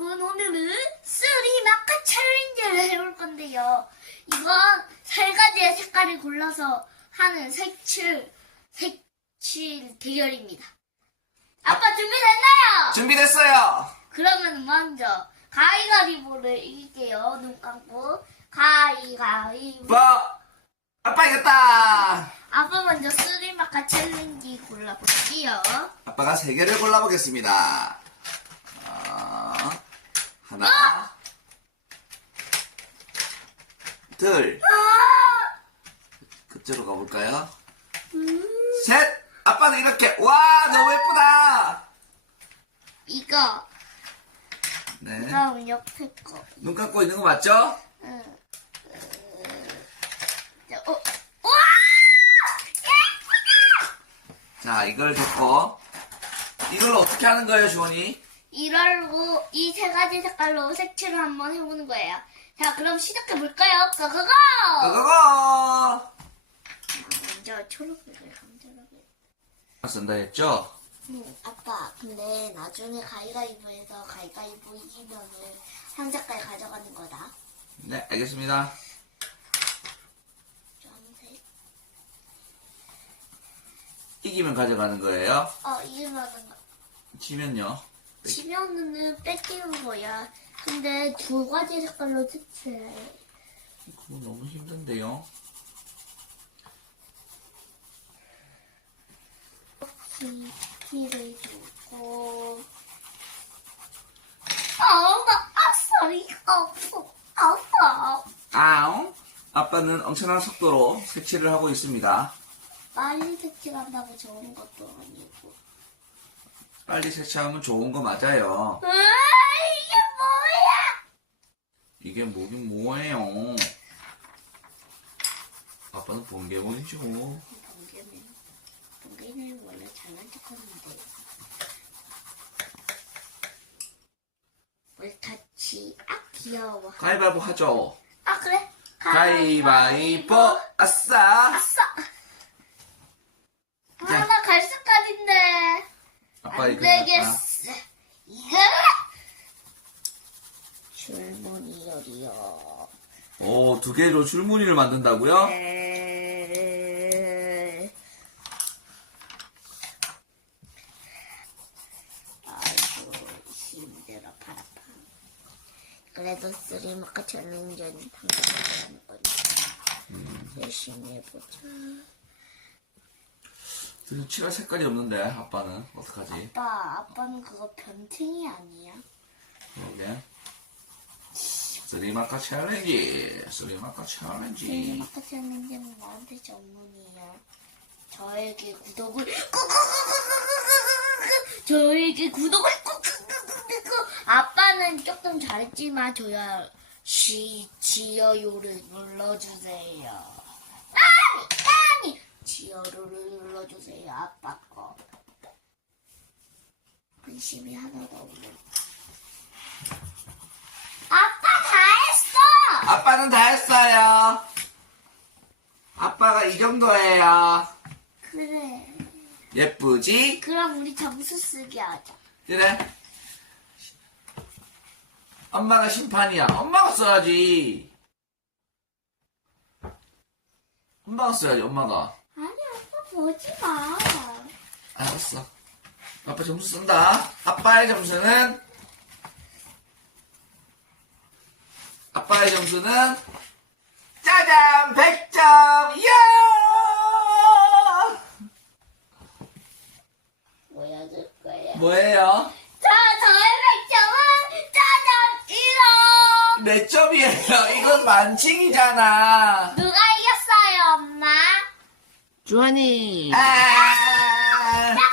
오늘은 쓰리 마카 챌린지를 해볼 건데요. 이건 세 가지의 색깔을 골라서 하는 색칠, 색칠 대결입니다. 아빠 준비됐나요? 준비됐어요. 그러면 먼저 가위가위보를 이길게요. 눈 감고 가위가위보. 뭐? 아빠 이겼다. 아빠 먼저 쓰리 마카 챌린지 골라볼게요. 아빠가 세 개를 골라보겠습니다. 어, 하나, 둘, 그쪽으로 가볼까요? 셋. 아빠는 이렇게. 와 너무 예쁘다. 이거 네. 다음 옆에 거. 눈 감고 있는 거 맞죠? 응. 어, 와! 자 이걸 됐고 이걸 어떻게 하는 거예요, 주원이? 이걸로 이 세 가지 색깔로 색칠을 한번 해보는 거예요. 자, 그럼 시작해 볼까요? 고고고! 고고고. 먼저 초록색을 감자하게. 쓴다 했죠? 응, 아빠. 근데 나중에 가위가위보에서 가위가위보 이기면은 한 색깔 가져가는 거다. 네, 알겠습니다. 주황색. 이기면 가져가는 거예요. 어, 이기면은 지면요. 지면은 뺏기는 거야. 근데 두 가지 색깔로 색칠해. 그거 너무 힘든데요. 키를 주고 엄마 아싸리 아파 아파 아웅. 아빠는 엄청난 속도로 색칠을 하고 있습니다. 빨리 색칠한다고 좋은 것도 아니고 빨리 색칠하면 좋은 거 맞아요. 으아 이게 뭐야 이게 뭐긴 뭐예요. 아빠는 번개문이죠. 번개는 번개는 원래 잘난 척 하는데 뭘 같이 아 귀여워 가위바위보 하죠. 아 그래 가위바위보 아싸. 아싸 아 나 갈색깔인데 아빠 안 이거 되겠어. 이거 줄무늬 열이요. 오, 두 개로 줄무늬를 만든다고요? 에... 아이고 힘들어 팔 아파. 그래도 쓰리마카 챌린저는 당당하다는 거니까 열심히 해보자. 그래서 칠할 색깔이 없는데 아빠는 어떡하지? 아빠, 아빠는 그거 변팅이 아니야? 그러게. 쓰리마카 챌린지, 쓰리마카 챌린지. 쓰리마카 챌린저는 나한테 전문이에요. 저에게 구독을 꾹꾹꾹꾹꾹꾹꾹 저에게 구독을 꾹꾹꾹꾹꾹 아빠는 조금 잘했지만 저야 시 지어요를 눌러주세요. 아니 아니 지어요를 눌러주세요 아빠 거. 관심이 하나도 없네. 아빠 다 했어. 아빠는 다 했어요. 아빠가 이 정도예요. 그래. 예쁘지? 그럼 우리 점수 쓰기 하자. 그래. 엄마가 심판이야. 엄마가 써야지. 엄마가 써야지, 엄마가. 보지 마. 알았어. 아빠 점수 쓴다. 아빠의 점수는 아빠의 점수는 짜잔 100점. 이야! 뭐야 줄 거야? 뭐예요? 자 저의 백점은 짜잔 1원. 몇 점이에요? 이건 만칭이잖아. 누가? 주환이 아!